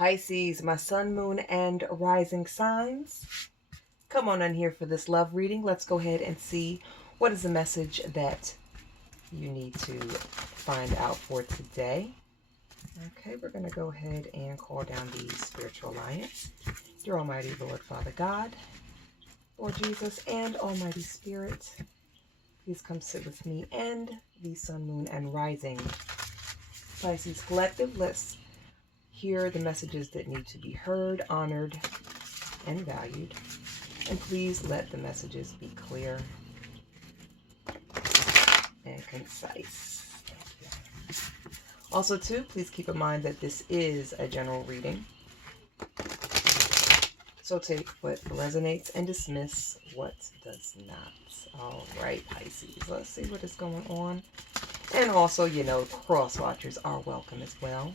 Pisces, my sun, moon, and rising signs. Come on in here for this love reading. Let's go ahead and see what is the message that you need to find out for today. Okay, we're going to go ahead and call down the spiritual alliance. Dear Almighty Lord, Father God, Lord Jesus, and Almighty Spirit, please come sit with me and the sun, moon, and rising Pisces collective. Let's hear the messages that need to be heard, honored, and valued. And please let the messages be clear and concise. Also, too, please keep in mind that this is a general reading. So take what resonates and dismiss what does not. All right, Pisces, let's see what is going on. And also, you know, cross watchers are welcome as well.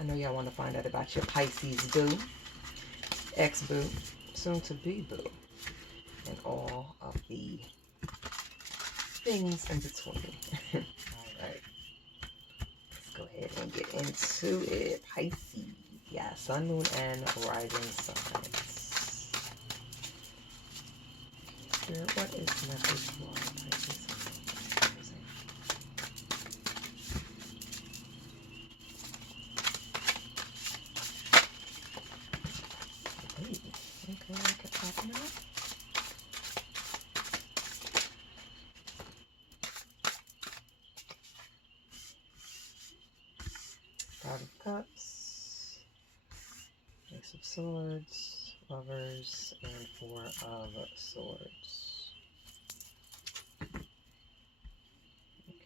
I know y'all want to find out about your Pisces boo, ex-boo, soon-to-be boo, and all of the things in between. All right. Let's go ahead and get into it. Pisces. Yeah, sun, moon, and rising signs. Spirit, what is the message for Pisces? Okay, I kept popping out. Five of Cups, Ace of Swords, Lovers, and Four of Swords.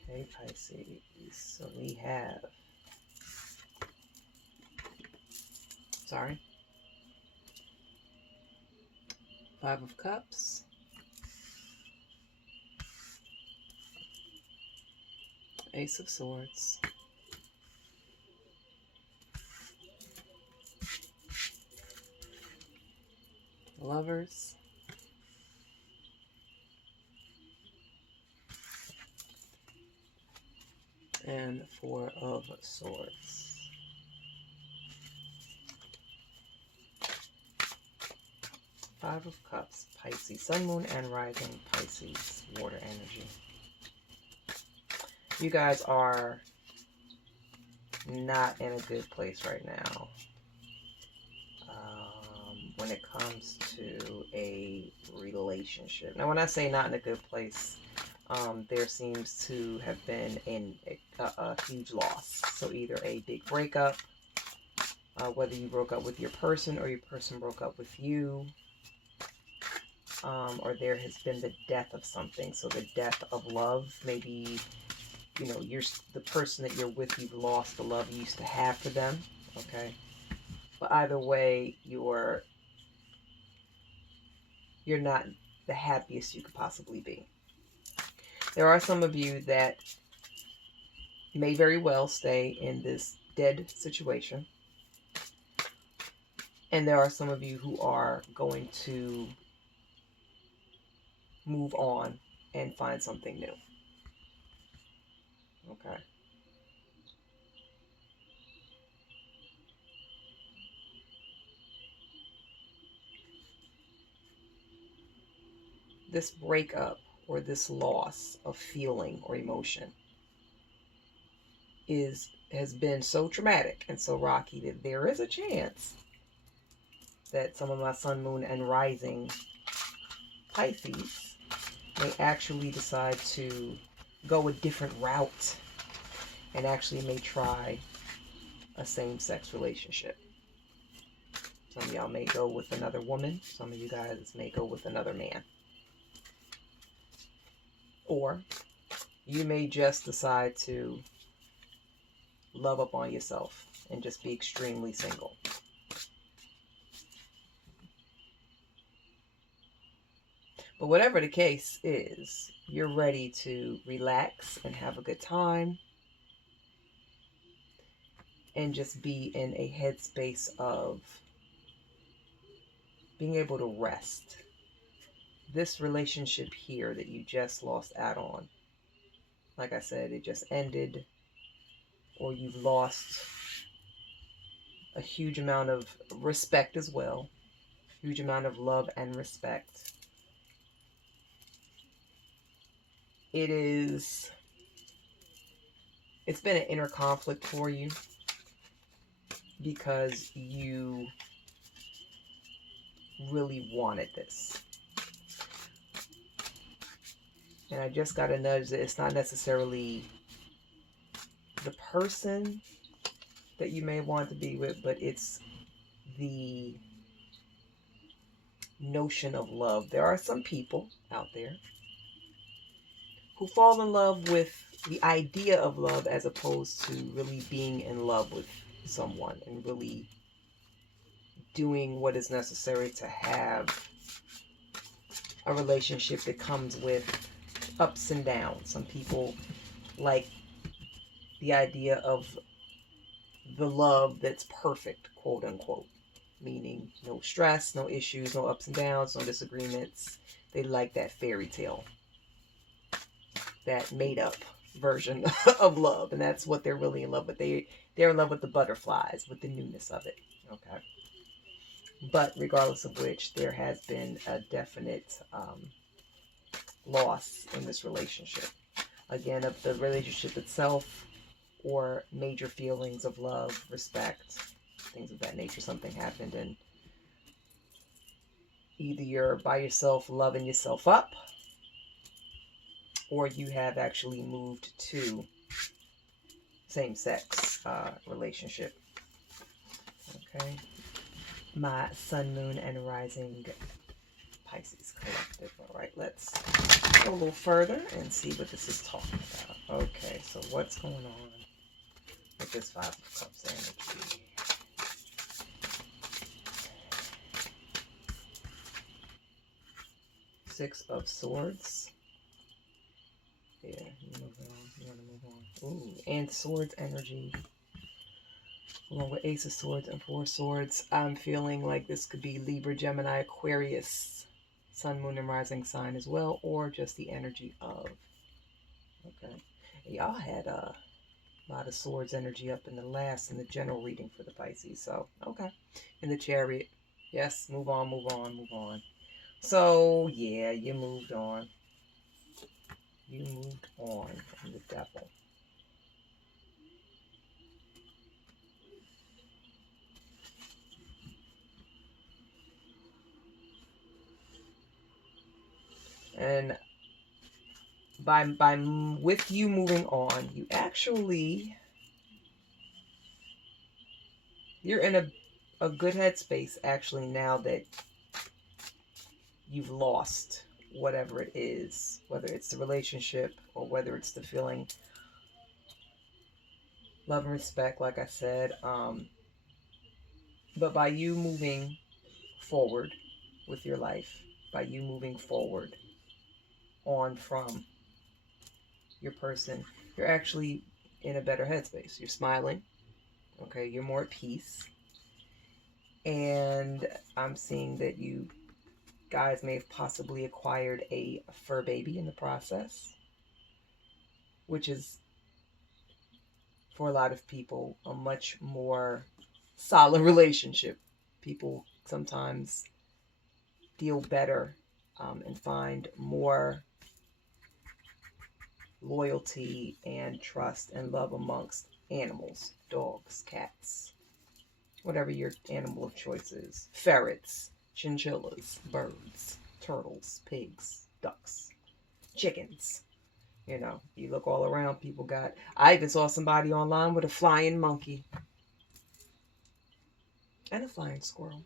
Okay, Pisces. So we have, Five of Cups, Ace of Swords, Lovers, and Four of Swords. Five of Cups, Pisces, Sun, Moon, and Rising Pisces, water energy. You guys are not in a good place right now when it comes to a relationship. Now, when I say not in a good place, there seems to have been a huge loss. So either a big breakup, whether you broke up with your person or your person broke up with you, or there has been the death of something. So the death of love, maybe, you know, the person that you're with, you've lost the love you used to have for them. Okay. But either way, you're not the happiest you could possibly be. There are some of you that may very well stay in this dead situation. And there are some of you who are going to move on and find something new. Okay. This breakup or this loss of feeling or emotion has been so traumatic and so rocky that there is a chance that some of my sun, moon, and rising Pisces may actually decide to go a different route and actually may try a same-sex relationship. Some of y'all may go with another woman. Some of you guys may go with another man. Or you may just decide to love up on yourself and just be extremely single. But whatever the case is, you're ready to relax and have a good time and just be in a headspace of being able to rest. This relationship here that you just lost out on, like I said, it just ended, or you've lost a huge amount of respect as well. Huge amount of love and respect. It's been an inner conflict for you because you really wanted this. And I just got a nudge that it's not necessarily the person that you may want to be with, but it's the notion of love. There are some people out there who fall in love with the idea of love as opposed to really being in love with someone and really doing what is necessary to have a relationship that comes with ups and downs. Some people like the idea of the love that's perfect, quote unquote, meaning no stress, no issues, no ups and downs, no disagreements. They like that fairy tale, that made up version of love, and that's what they're really in love with. They're in love with the butterflies, with the newness of it. Okay. But regardless of which, there has been a definite loss in this relationship. Again, of the relationship itself, or major feelings of love, respect, things of that nature. Something happened, and either you're by yourself loving yourself up, or you have actually moved to same-sex relationship. Okay. My sun, moon, and rising Pisces collective. All right, let's go a little further and see what this is talking about. Okay, so what's going on with this Five of Cups energy? Six of Swords. Yeah, you want to move on. Ooh, and Swords energy. Along with Ace of Swords and Four Swords. I'm feeling like this could be Libra, Gemini, Aquarius, Sun, Moon, and Rising sign as well, or just the energy of. Okay. Y'all had a lot of Swords energy up in the general reading for the Pisces. So, okay. In the Chariot. Yes, move on, move on, move on. So, yeah, you moved on. You moved on from the Devil. And with you moving on, you're in a good headspace actually now that you've lost whatever it is, whether it's the relationship or whether it's the feeling, love and respect, like I said. But by you moving forward with your life, by you moving forward on from your person, you're actually in a better headspace. You're smiling. Okay, you're more at peace. And I'm seeing that you guys may have possibly acquired a fur baby in the process, which is, for a lot of people, a much more solid relationship. People sometimes deal better and find more loyalty and trust and love amongst animals, dogs, cats, whatever your animal of choice is. Ferrets, chinchillas, birds, turtles, pigs, ducks, chickens. You know, you look all around, people got... I even saw somebody online with a flying monkey. And a flying squirrel.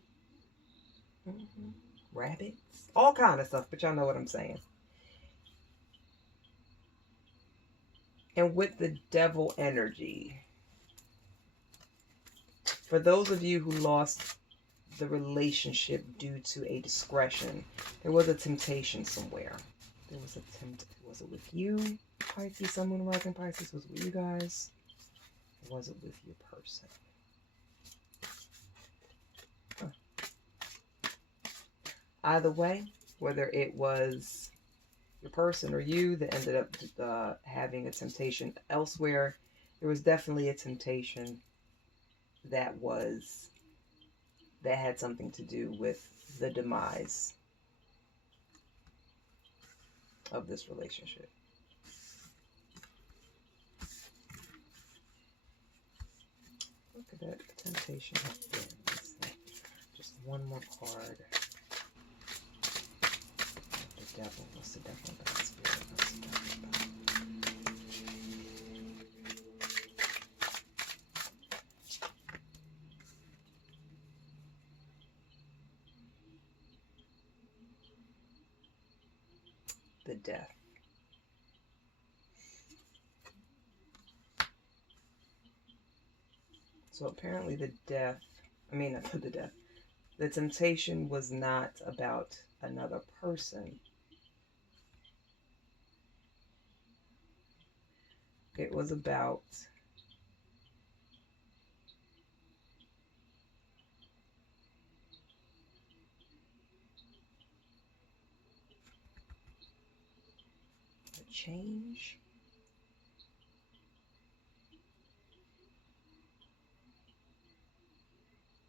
Rabbits. All kind of stuff, but y'all know what I'm saying. And with the Devil energy, for those of you who lost the relationship due to a discretion, there was a temptation somewhere. Was it with you, Pisces, Sun, Moon, Rising Pisces? Was it with you guys? Or was it with your person? Either way, whether it was your person or you that ended up having a temptation elsewhere, there was definitely a temptation that had something to do with the demise of this relationship. Look at that temptation of bins. Just one more card. The devil. What's the devil about? Spirit. What's the devil about? The death. So apparently the temptation was not about another person. It was about a change.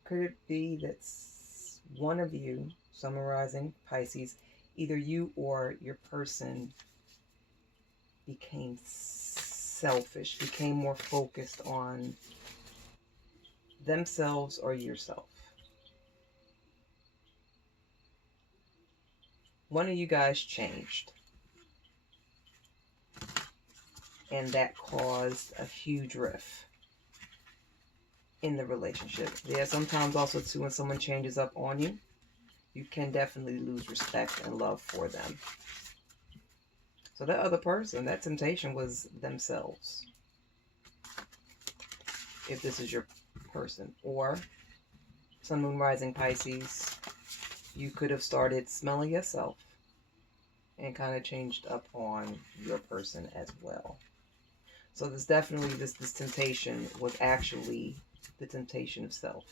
Could it be that one of you, summarizing Pisces, either you or your person became selfish, became more focused on themselves or yourself? One of you guys changed. And that caused a huge rift in the relationship. Yeah, sometimes also too, when someone changes up on you, you can definitely lose respect and love for them. So that other person, that temptation was themselves. If this is your person. Or Sun, Moon, Rising, Pisces, you could have started smelling yourself and kind of changed up on your person as well. So there's definitely this temptation was actually the temptation of self.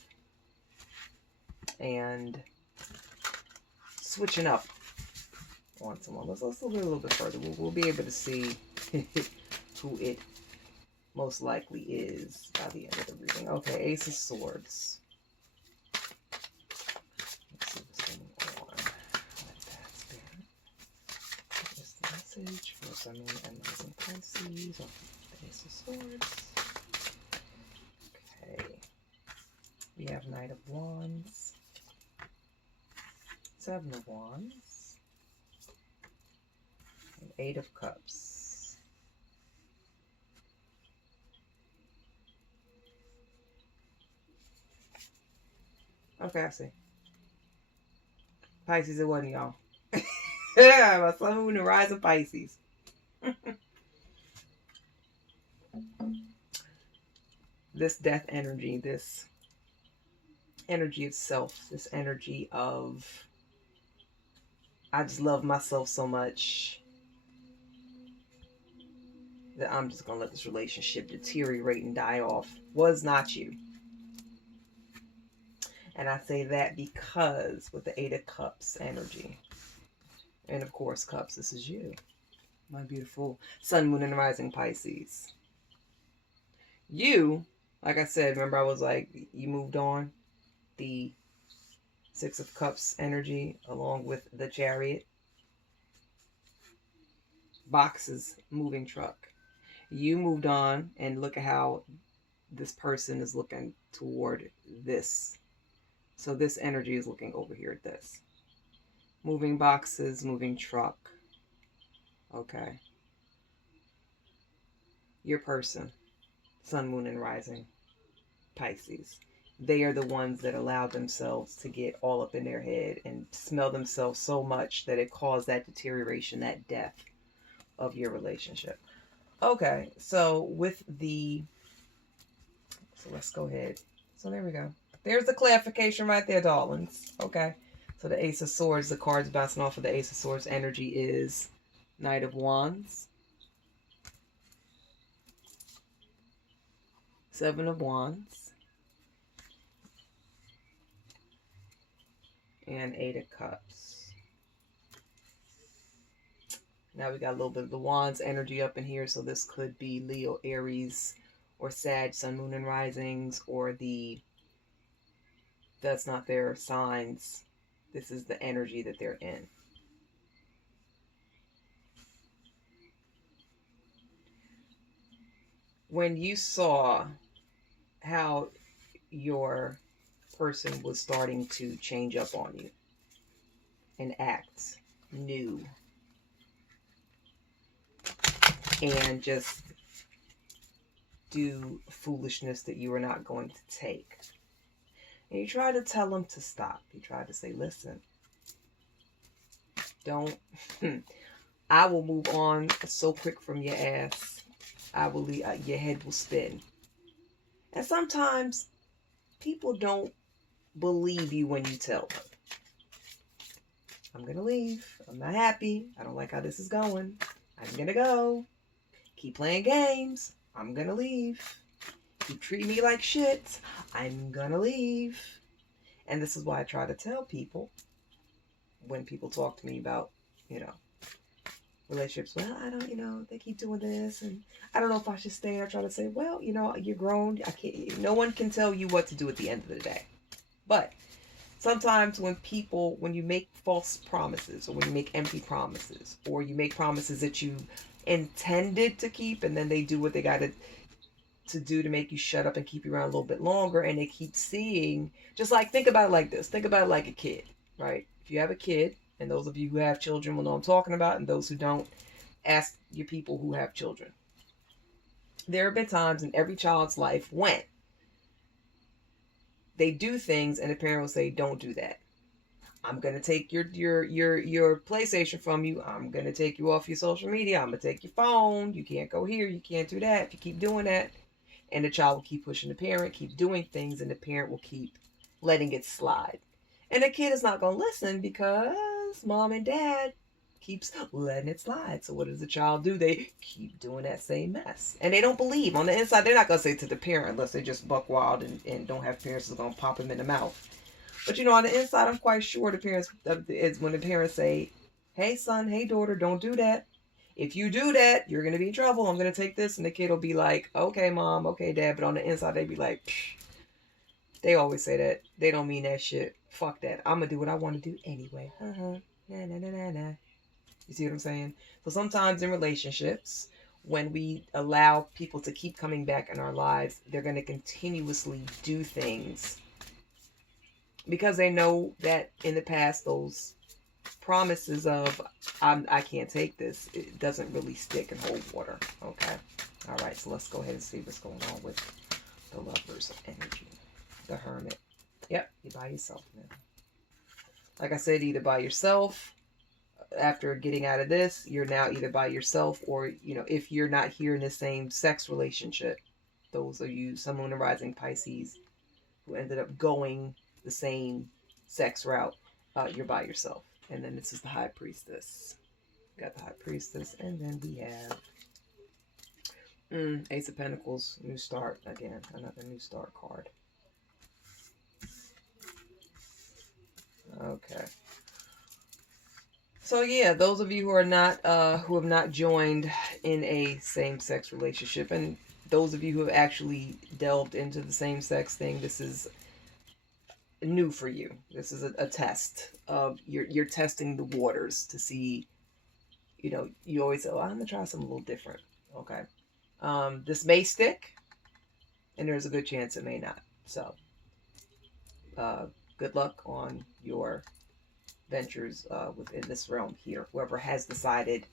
And switching up on someone. Let's look a little bit further. We'll be able to see who it most likely is by the end of the reading. Okay, Ace of Swords. Let's see what's going on. What is the message for Sun, Moon, and Rising Pisces? The Ace of Swords. Okay. We have Knight of Wands. Seven of Wands. And Eight of Cups. Okay, I see. Pisces, it wasn't y'all. Yeah, my Sun, Moon, and Rise of Pisces. This death energy, this energy of self, this energy of I just love myself so much that I'm just going to let this relationship deteriorate and die off, was not you. And I say that because with the Eight of Cups energy, and of course, Cups, this is you, my beautiful Sun, Moon, and Rising Pisces. You, like I said, remember I was like, you moved on. The Six of Cups energy along with the Chariot. Boxes, moving truck. You moved on, and look at how this person is looking toward this. So this energy is looking over here at this. Moving boxes, moving truck. Okay. Your person, Sun, Moon, and Rising Pisces. They are the ones that allow themselves to get all up in their head and smell themselves so much that it caused that deterioration, that death of your relationship. Okay, so so let's go ahead. So there we go. There's the clarification right there, darlings. Okay, so the Ace of Swords, the cards bouncing off of the Ace of Swords energy is Knight of Wands, Seven of Wands, and Eight of Cups. Now we got a little bit of the Wands energy up in here, so this could be Leo, Aries, or Sag, Sun, Moon, and Risings, or that's not their signs. This is the energy that they're in. When you saw how your person was starting to change up on you and act new and just do foolishness that you are not going to take, and you try to tell them to stop. You try to say, listen, don't. I will move on so quick from your ass. I will leave, your head will spin. And sometimes people don't believe you when you tell them, I'm going to leave. I'm not happy. I don't like how this is going. I'm going to go. Keep playing games. I'm going to leave. Keep treating me like shit. I'm going to leave. And this is why I try to tell people when people talk to me about, relationships. Well, I don't, they keep doing this and I don't know if I should stay. I try to say, well, you're grown. No one can tell you what to do at the end of the day. But sometimes when you make false promises, or when you make empty promises, or you make promises that you intended to keep, and then they do what they got to do to make you shut up and keep you around a little bit longer, and they keep seeing, just like, think about it like this. Think about it like a kid, right? If you have a kid, and those of you who have children will know what I'm talking about, and those who don't, ask your people who have children. There have been times in every child's life when they do things and the parent will say, don't do that. I'm going to take your PlayStation from you. I'm going to take you off your social media. I'm going to take your phone. You can't go here. You can't do that. If you keep doing that. And the child will keep pushing the parent, keep doing things, and the parent will keep letting it slide. And the kid is not going to listen because mom and dad keeps letting it slide. So what does the child do? They keep doing that same mess. And they don't believe. On the inside, they're not going to say it to the parent unless they just buck wild and don't have parents that's going to pop them in the mouth. But on the inside, I'm quite sure the parents, is when the parents say, hey son, hey daughter, don't do that. If you do that, you're going to be in trouble. I'm going to take this. And the kid will be like, okay, mom, okay, dad. But on the inside, they be like, psh. They always say that. They don't mean that shit. Fuck that. I'm going to do what I want to do anyway. Nah, nah, nah, nah, nah. You see what I'm saying? So sometimes in relationships, when we allow people to keep coming back in our lives, they're going to continuously do things because they know that in the past, those promises of I can't take this, it doesn't really stick and hold water. Okay. All right. So let's go ahead and see what's going on with the Lover's energy. The Hermit. Yep. You're by yourself now. Like I said, either by yourself. After getting out of this, you're now either by yourself or, if you're not here in the same sex relationship, those of you, Sun, Moon, and Rising Pisces, who ended up going the same sex route, you're by yourself. And then this is the High Priestess. Got the High Priestess. And then we have Ace of Pentacles, New Start. Again, another New Start card. Okay. So yeah, those of you who are not, who have not joined in a same-sex relationship, and those of you who have actually delved into the same-sex thing, this is new for you. This is a test of you're testing the waters to see. You always say, "Oh, I'm gonna try something a little different." Okay, this may stick, and there's a good chance it may not. So, good luck on your ventures within this realm here. Whoever has decided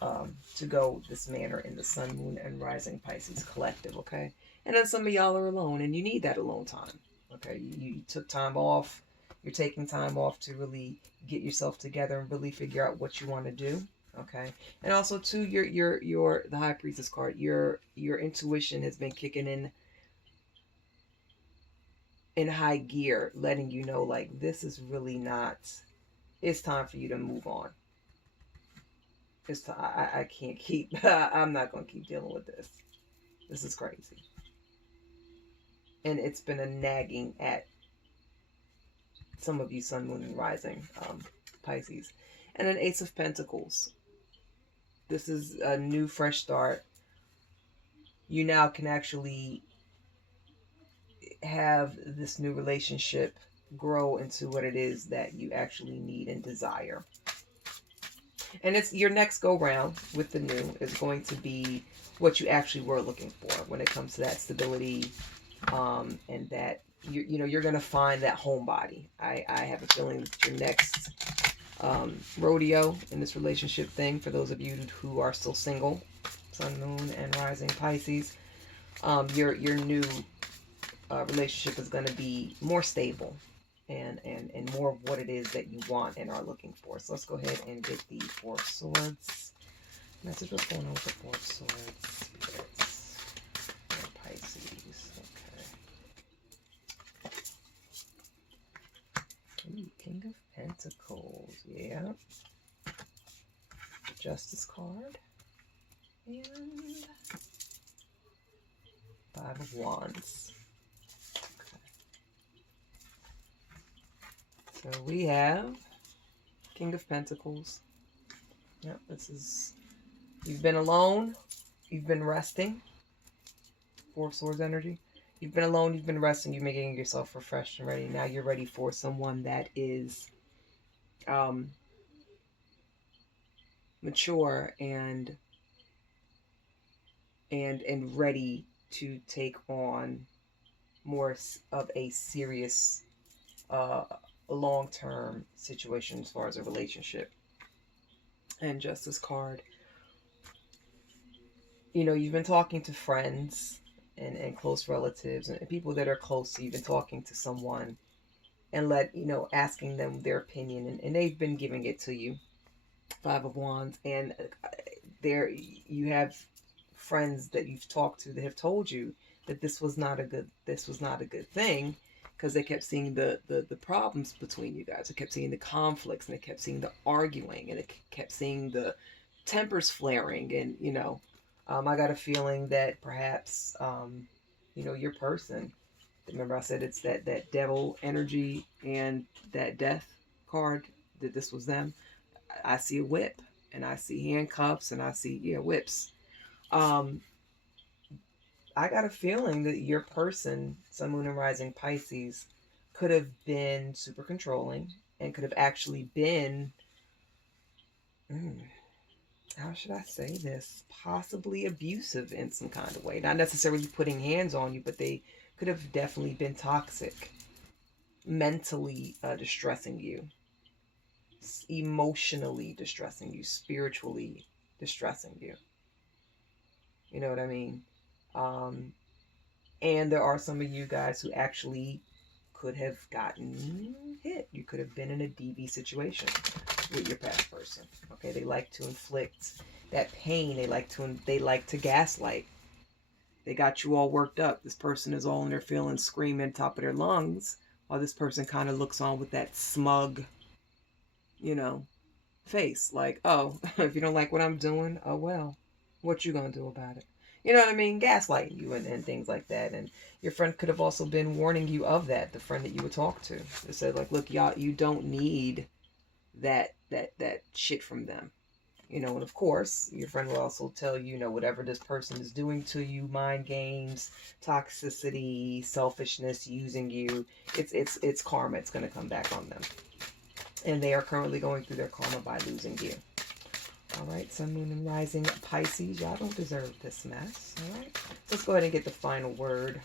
to go this manner in the Sun, Moon, and Rising Pisces collective, okay? And then some of y'all are alone, and you need that alone time, okay? You took time off. You're taking time off to really get yourself together and really figure out what you want to do, okay? And also, too, the High Priestess card, your intuition has been kicking in high gear, letting you know, like, this is really not... It's time for you to move on. It's time. I can't keep... I'm not going to keep dealing with this. This is crazy. And it's been a nagging at some of you Sun, Moon, and Rising Pisces. And an Ace of Pentacles. This is a new, fresh start. you now can actually have this new relationship grow into what it is that you actually need and desire. And it's your next go round with the new is going to be what you actually were looking for when it comes to that stability, and that you're going to find that homebody. I have a feeling that your next rodeo in this relationship thing, for those of you who are still single, sun, moon, and rising Pisces, your new relationship is going to be more stable and more of what it is that you want and are looking for. So let's go ahead and get the Four of Swords. Message, what's going on with the Four of Swords? Spirits for Pisces. Okay. Ooh, King of Pentacles. Yeah. Justice card. And Five of Wands. So we have King of Pentacles. Yep, this is, you've been alone, you've been resting. Four of Swords energy. You've been alone, you've been resting, you're making yourself refreshed and ready. Now you're ready for someone that is mature and ready to take on more of a serious long-term situation as far as a relationship. And Justice card, you've been talking to friends and close relatives and people that are close to you. You've been talking to someone and asking them their opinion, and they've been giving it to you. Five of Wands, and there you have friends that you've talked to that have told you that this was not a good thing, because they kept seeing the problems between you guys. They kept seeing the conflicts, and they kept seeing the arguing, and they kept seeing the tempers flaring. And I got a feeling that perhaps your person, remember I said it's that devil energy and that death card, that this was them. I see a whip, and I see handcuffs, and I see whips. I got a feeling that your person, Sun, Moon, and Rising Pisces, could have been super controlling and could have actually been, how should I say this, possibly abusive in some kind of way. Not necessarily putting hands on you, but they could have definitely been toxic, mentally distressing you, emotionally distressing you, spiritually distressing you. You know what I mean? And there are some of you guys who actually could have gotten hit. You could have been in a DV situation with your past person. Okay, they like to inflict that pain. They like to gaslight. They got you all worked up. This person is all in their feelings, screaming top of their lungs, while this person kind of looks on with that smug, face. Like, oh, if you don't like what I'm doing, oh well, what you gonna do about it? You know what I mean? Gaslighting you and things like that. And your friend could have also been warning you of that. The friend that you would talk to. They said, like, look, y'all, you don't need that shit from them. And of course, your friend will also tell you, whatever this person is doing to you, mind games, toxicity, selfishness, using you, it's karma. It's going to come back on them. And they are currently going through their karma by losing you. All right, Sun, Moon, and Rising Pisces, y'all don't deserve this mess. All right, let's go ahead and get the final word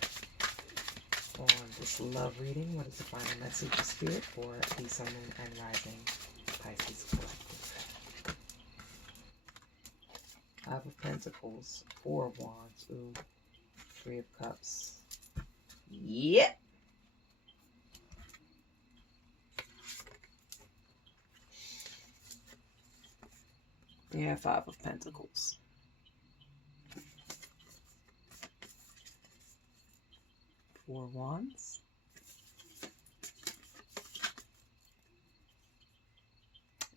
on this love reading. What is the final message of Spirit for the Sun, Moon, and Rising Pisces collective? Five of Pentacles, Four of Wands, ooh, Three of Cups. Yep. Yeah, Five of Pentacles. Four of Wands.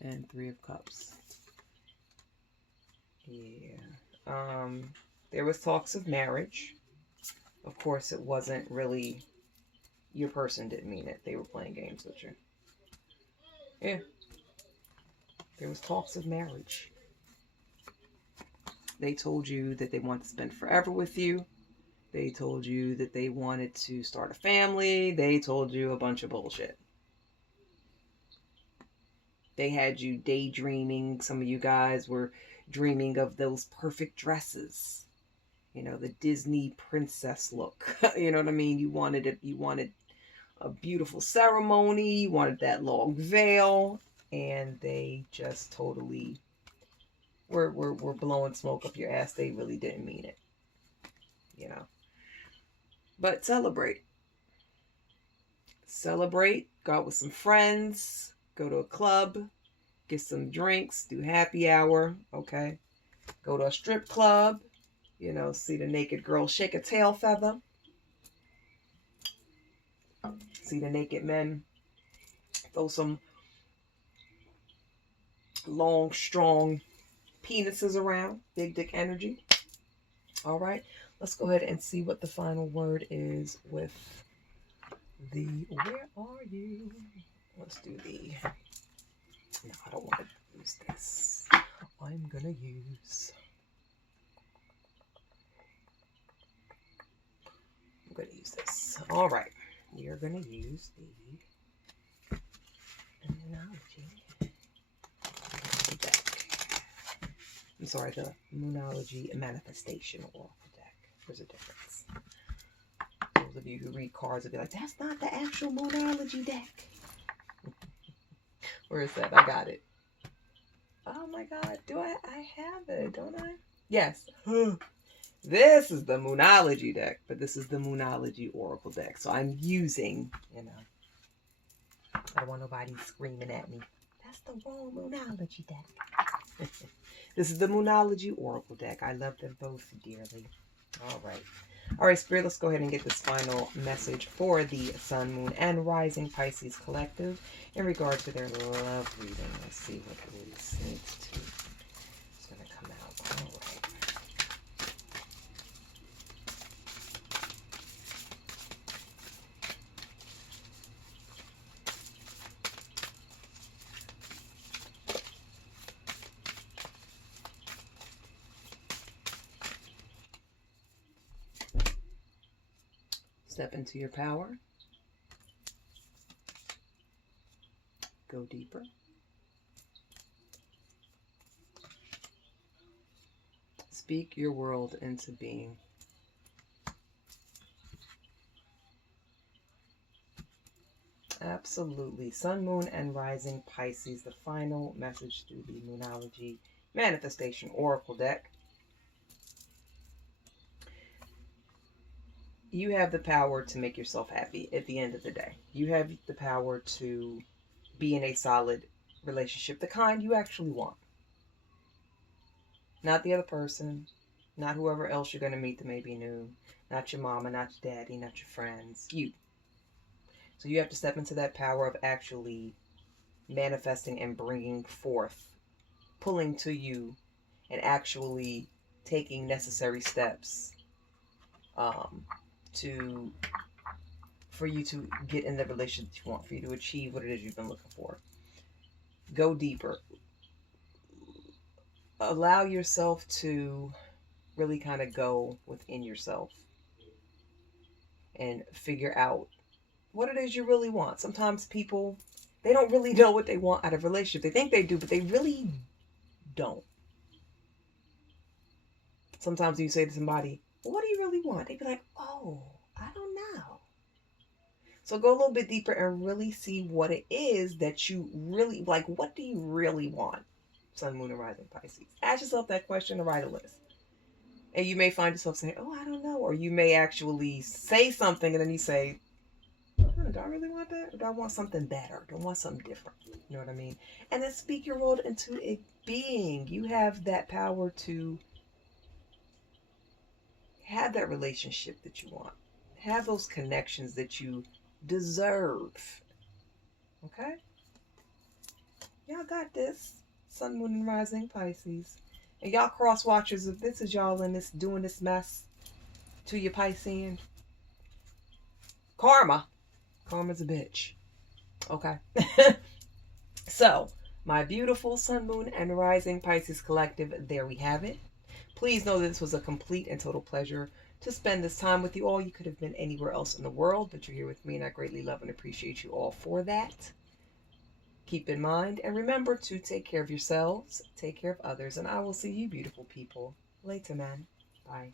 And Three of Cups. Yeah. There was talks of marriage. Of course, it wasn't really, your person didn't mean it. They were playing games with you. Yeah. There was talks of marriage. They told you that they want to spend forever with you. They told you that they wanted to start a family. They told you a bunch of bullshit. They had you daydreaming. Some of you guys were dreaming of those perfect dresses. You know, the Disney princess look. You know what I mean? You wanted it. You wanted a beautiful ceremony. You wanted that long veil. And they just totally were blowing smoke up your ass. They really didn't mean it. You know. But celebrate. Celebrate. Go out with some friends. Go to a club. Get some drinks. Do happy hour. Okay. Go to a strip club. You know, see the naked girl shake a tail feather. See the naked men throw some long, strong penises around. Big dick energy. All right. Let's go ahead and see what the final word is with the... Where are you? Let's do the... No, I don't want to use this. I'm going to use... I'm going to use this. All right. We are going to use the Moonology deck. I'm sorry, the Moonology Manifestation Oracle deck. There's a difference. Those of you who read cards will be like, that's not the actual Moonology deck. Where is that? I got it. Oh my God. I have it, don't I? Yes. This is the Moonology deck, but this is the Moonology Oracle deck. So I'm using, you know, I don't want nobody screaming at me. That's the wrong Moonology deck. This is the Moonology Oracle deck. I love them both dearly. All right. All right, Spirit, let's go ahead and get this final message for the Sun, Moon, and Rising Pisces Collective in regard to their love reading. Let's see what it needs to. It's going to come out. All right. Step into your power. Go deeper. Speak your world into being. Absolutely. Sun, Moon, and Rising Pisces. The final message through the Moonology Manifestation Oracle deck. You have the power to make yourself happy at the end of the day. You have the power to be in a solid relationship, the kind you actually want. Not the other person, not whoever else you're going to meet that may be new, not your mama, not your daddy, not your friends, you. So you have to step into that power of actually manifesting and bringing forth, pulling to you, and actually taking necessary steps for you to get in the relationship that you want, for you to achieve what it is you've been looking for. Go deeper. Allow yourself to really kind of go within yourself and figure out what it is you really want. Sometimes people, they don't really know what they want out of a relationship. They think they do, but they really don't. Sometimes you say to somebody, well, what do you really want? They'd be like, oh, I don't know. So go a little bit deeper and really see what it is that you really, like, what do you really want? Sun, Moon, and Rising Pisces. Ask yourself that question and write a list. And you may find yourself saying, oh, I don't know. Or you may actually say something and then you say, do I really want that? Or do I want something better? Do I want something different? You know what I mean? And then speak your world into it being. You have that power to have that relationship that you want. Have those connections that you deserve. Okay? Y'all got this. Sun, Moon, and Rising Pisces. And y'all cross watchers, if this is y'all in this doing this mess to your Piscean, karma's a bitch. Okay? So, my beautiful Sun, Moon, and Rising Pisces collective, there we have it. Please know that this was a complete and total pleasure to spend this time with you all. You could have been anywhere else in the world, but you're here with me, and I greatly love and appreciate you all for that. Keep in mind and remember to take care of yourselves, take care of others, and I will see you beautiful people later, man. Bye.